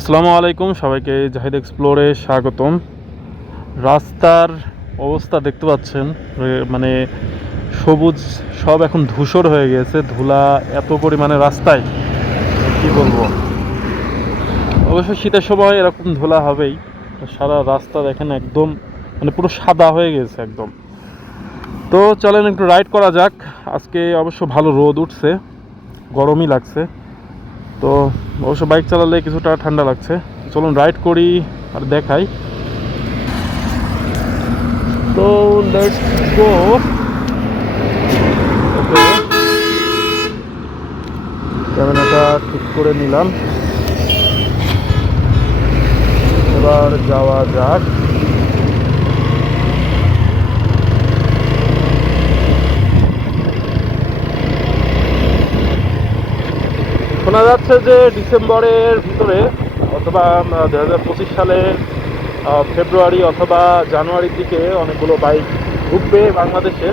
আসসালামু আলাইকুম, সবাইকে জাহিদ এক্সপ্লোরে স্বাগতম। রাস্তার অবস্থা দেখতে পাচ্ছেন মানে সবুজ, সব এখন ধূসর হয়ে গেছে, ধুলা এত পরিমাণে রাস্তায়। কি বলব? অবশ্য শীতের সময় এরকম ধুলা হবেই সারা রাস্তা দেখেন একদম মানে পুরো সাদা হয়ে গেছে একদম। তো চলেন একটু রাইড করা যাক, আজকে অবশ্য ভালো রোদ উঠছে, গরমই লাগছে। তো অবশ্য বাইক চালালে কিছুটা ঠান্ডা লাগছে। চলুন রাইড করি আর দেখাই। তো ক্যামেরাটা ঠিক করে নিলাম। এবার যাওয়া যাক। শোনা যাচ্ছে যে ডিসেম্বরের ভিতরে অথবা দু হাজার পঁচিশ সালের ফেব্রুয়ারি অথবা জানুয়ারির দিকে অনেকগুলো বাইক ঢুকবে বাংলাদেশে।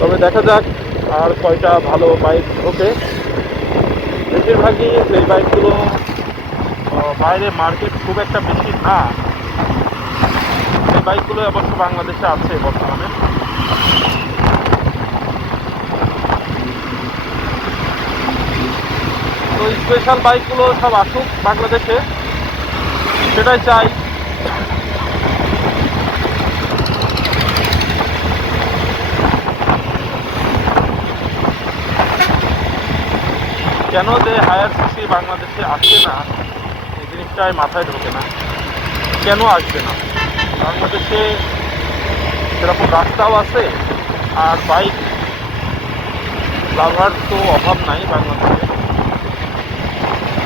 তবে দেখা যাক আর কয়টা ভালো বাইক ওকে বেশিরভাগই এই বাইকগুলো বাইরে মার্কেট খুব একটা বেশি না। এই বাইকগুলো অবশ্য বাংলাদেশে আছে বর্তমানে। তো স্পেশাল বাইকগুলো সব আসুক বাংলাদেশে, সেটাই চাই। কেন যে হায়ার সিসি বাংলাদেশে আসছে না, এই জিনিসটাই মাথায় ঢোকে না। কেন আসবে না? বাংলাদেশে সেরকম রাস্তাও আছে, আর বাইক লাভার তো অভাব নাই বাংলাদেশে।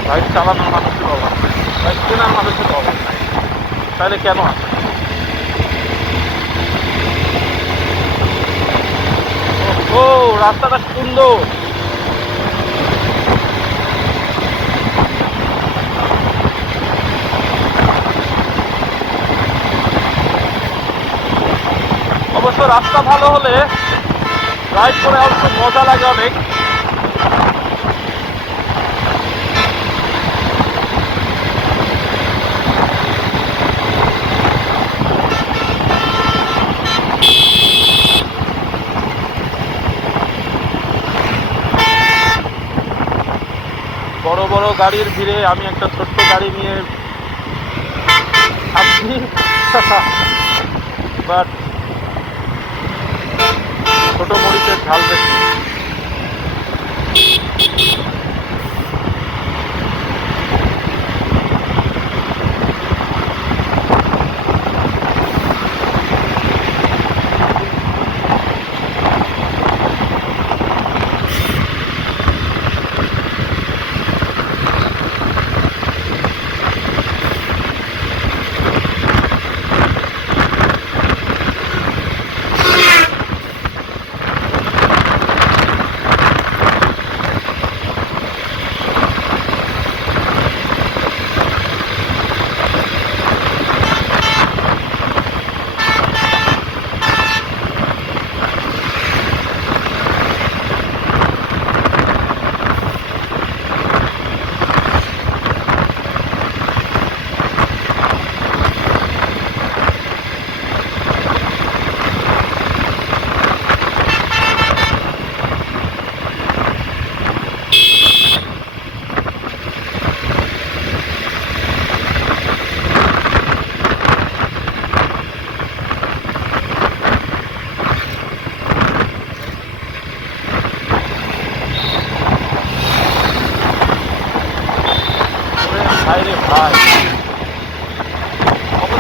বাইক চালানোর মানুষের অভাব নাই। বাইক কেনার মানুষের অভাব নাই। তাহলে কেন আসে ও, রাস্তাটা সুন্দর। অবশ্য রাস্তা ভালো হলে রাইড করে অবশ্য মজা লাগে অনেক। গাড়ির ভিড়ে আমি একটা ছোট্ট গাড়ি নিয়ে আসছি। বাট ছোট মরিচের ঝাল বেশি ওরে ভাই রে ভাই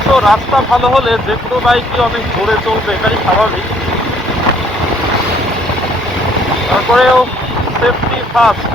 অবশ্য রাস্তা ভালো হলে যে কোনো বাইকই অনেক ঘুরে চলবে এটাই স্বাভাবিক। তারপরেও সেফটি ফার্স্ট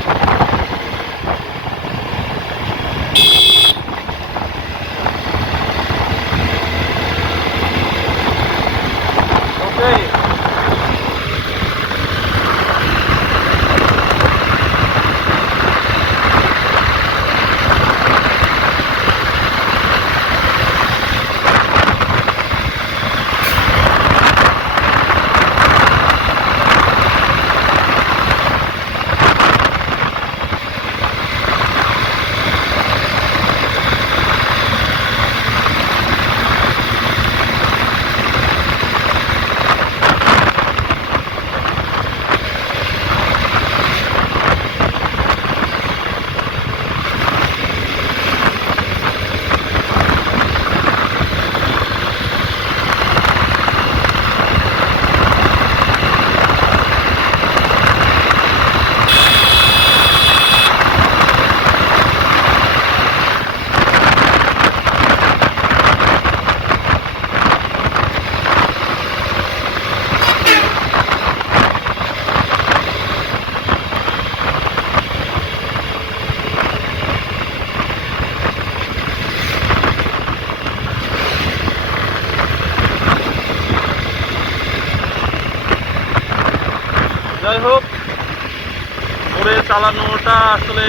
চালানোটা আসলে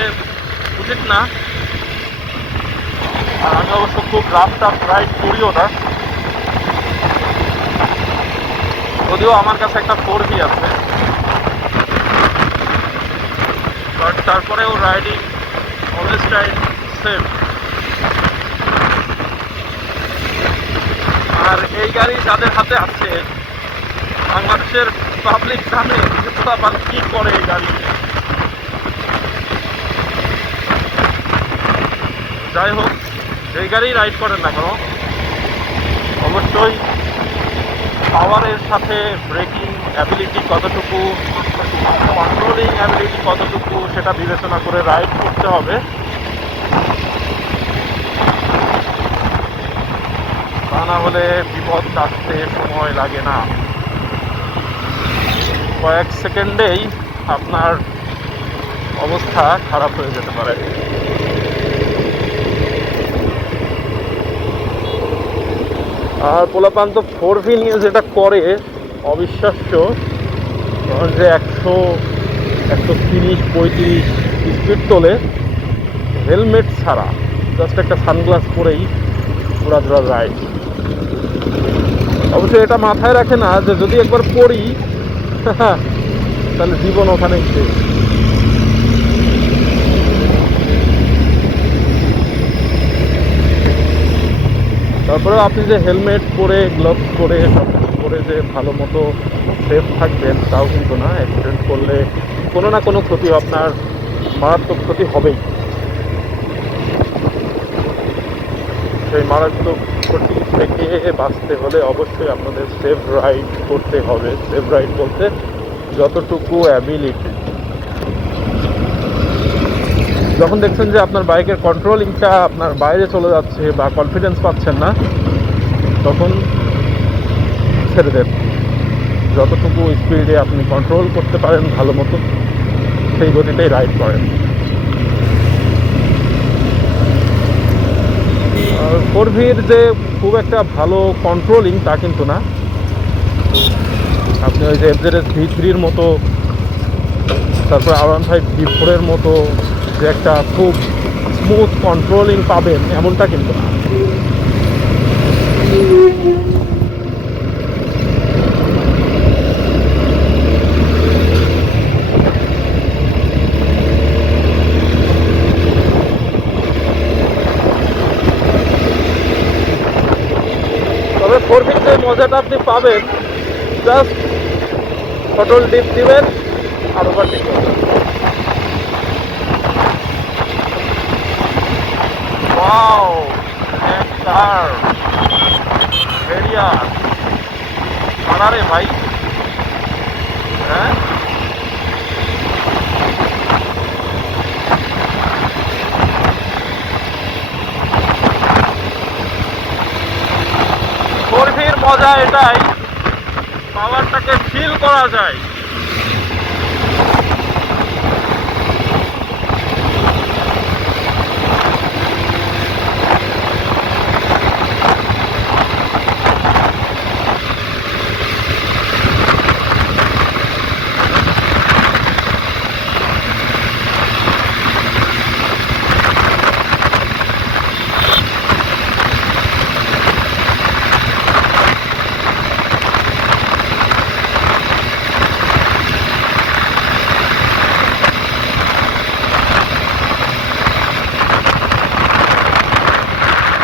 উচিত না। আর আমি অবশ্য খুব রাফটা রাইড করিও না। যদিও আমার কাছে একটা ফোর ভি আছে। বাট তারপরেও রাইডিং অলওয়েজ ট্রাই সেফ আর এই গাড়ি যাদের হাতে আছে, বাংলাদেশের পাবলিক জানে আবার কি করে এই গাড়ি যাই হোক যেই গাড়ি রাইড করেন না কেন? অবশ্যই পাওয়ারের সাথে ব্রেকিং অ্যাবিলিটি কতটুকু কন্ট্রোলিং অ্যাবিলিটি কতটুকু সেটা বিবেচনা করে রাইড করতে হবে। তা না হলে বিপদ আসতে সময় লাগে না। কয়েক সেকেন্ডেই আপনার অবস্থা খারাপ হয়ে যেতে পারে। আর পোলাপান তো ফোর ভি নিয়ে যেটা করে, অবিশ্বাস্য। যে একশো একশো তিরিশ, পঁয়ত্রিশ স্পিড তোলে হেলমেট ছাড়া। জাস্ট একটা সানগ্লাস পরেই পুরা ধরা রাইড অবশ্যই এটা মাথায় রাখে না যে যদি একবার পড়ি, তাহলে জীবন ওখানেই শেষ। তারপরে আপনি যে হেলমেট পরে গ্লাভস পরে সব পরে যে ভালো মতো সেফ থাকবেন, তাও কিন্তু না। অ্যাক্সিডেন্ট করলে কোনো না কোনো ক্ষতি আপনার মারাত্মক ক্ষতি হবেই। সেই মারাত্মক ক্ষতি থেকে বাঁচতে হলে অবশ্যই আপনাদের সেফ রাইড করতে হবে। সেফ রাইড বলতে যতটুকু অ্যাবিলিটি যখন দেখছেন যে আপনার বাইকের কন্ট্রোলিংটা আপনার বাইরে চলে যাচ্ছে বা কনফিডেন্স পাচ্ছেন না, তখন ছেড়ে দেন। যতটুকু স্পিডে আপনি কন্ট্রোল করতে পারেন ভালো মতো, সেই গতিতেই রাইড করেন। ফোর যে খুব একটা ভালো কন্ট্রোলিং তা কিন্তু না। আপনি ওই যে এফজেডএস ভি থ্রির মতো, তারপর আর ওয়ান ফাইভ ভি ফোরের মতো যে একটা খুব স্মুথ কন্ট্রোলিং পাবেন এমনটা কিন্তু না। তবে ফোর যে মজাটা আপনি পাবেন জাস্ট পটল ডিপ দিবেন আর ওভারটেক করবেন আরে ভাই। হ্যাঁ? মজা এটাই। পাওয়ারটাকে ফিল করা যায়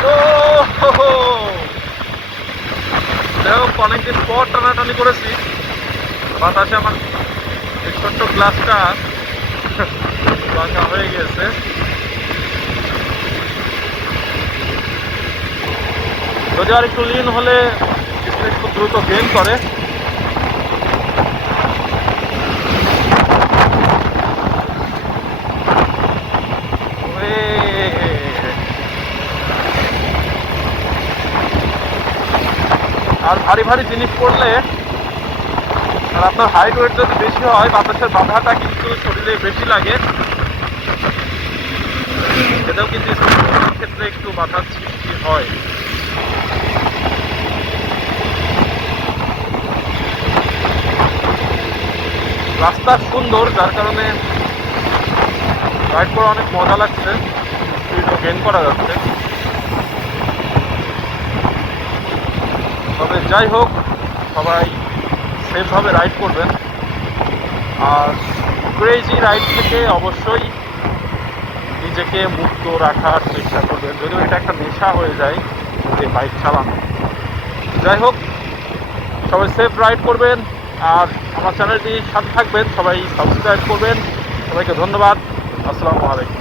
ও হো হো। যাই হোক অনেকদিন পর টানাটানি করেছি। বাতাসে আমার ছোট্ট গ্লাসটা বাঁকা হয়ে গেছে। যদি আর একটু লিন হলে খুব দ্রুত গেন করে ওয়ে। আর ভারী ভারী জিনিস পড়লে আর আপনার হাইট ওয়েট যদি বেশি হয়, বাতাসের বাধাটা কিন্তু শরীরে বেশি লাগে। এটাও কিন্তু ক্ষেত্রে একটু বাধার সৃষ্টি হয়। রাস্তা সুন্দর, যার কারণে রাইড করে অনেক মজা লাগছে। স্পিডও গেন করা যাচ্ছে। তবে যাই হোক, সবাই সেফভাবে রাইড করবেন। আর ক্রেজি রাইড থেকে অবশ্যই নিজেকে মুক্ত রাখার চেষ্টা করবেন। যদিও এটা একটা নেশা হয়ে যায় যে বাইক চালানো। যাই হোক, সবাই সেফ রাইড করবেন আর আমার চ্যানেলটি সাথে থাকবেন। সবাই সাবস্ক্রাইব করবেন। সবাইকে ধন্যবাদ। আসসালামু আলাইকুম।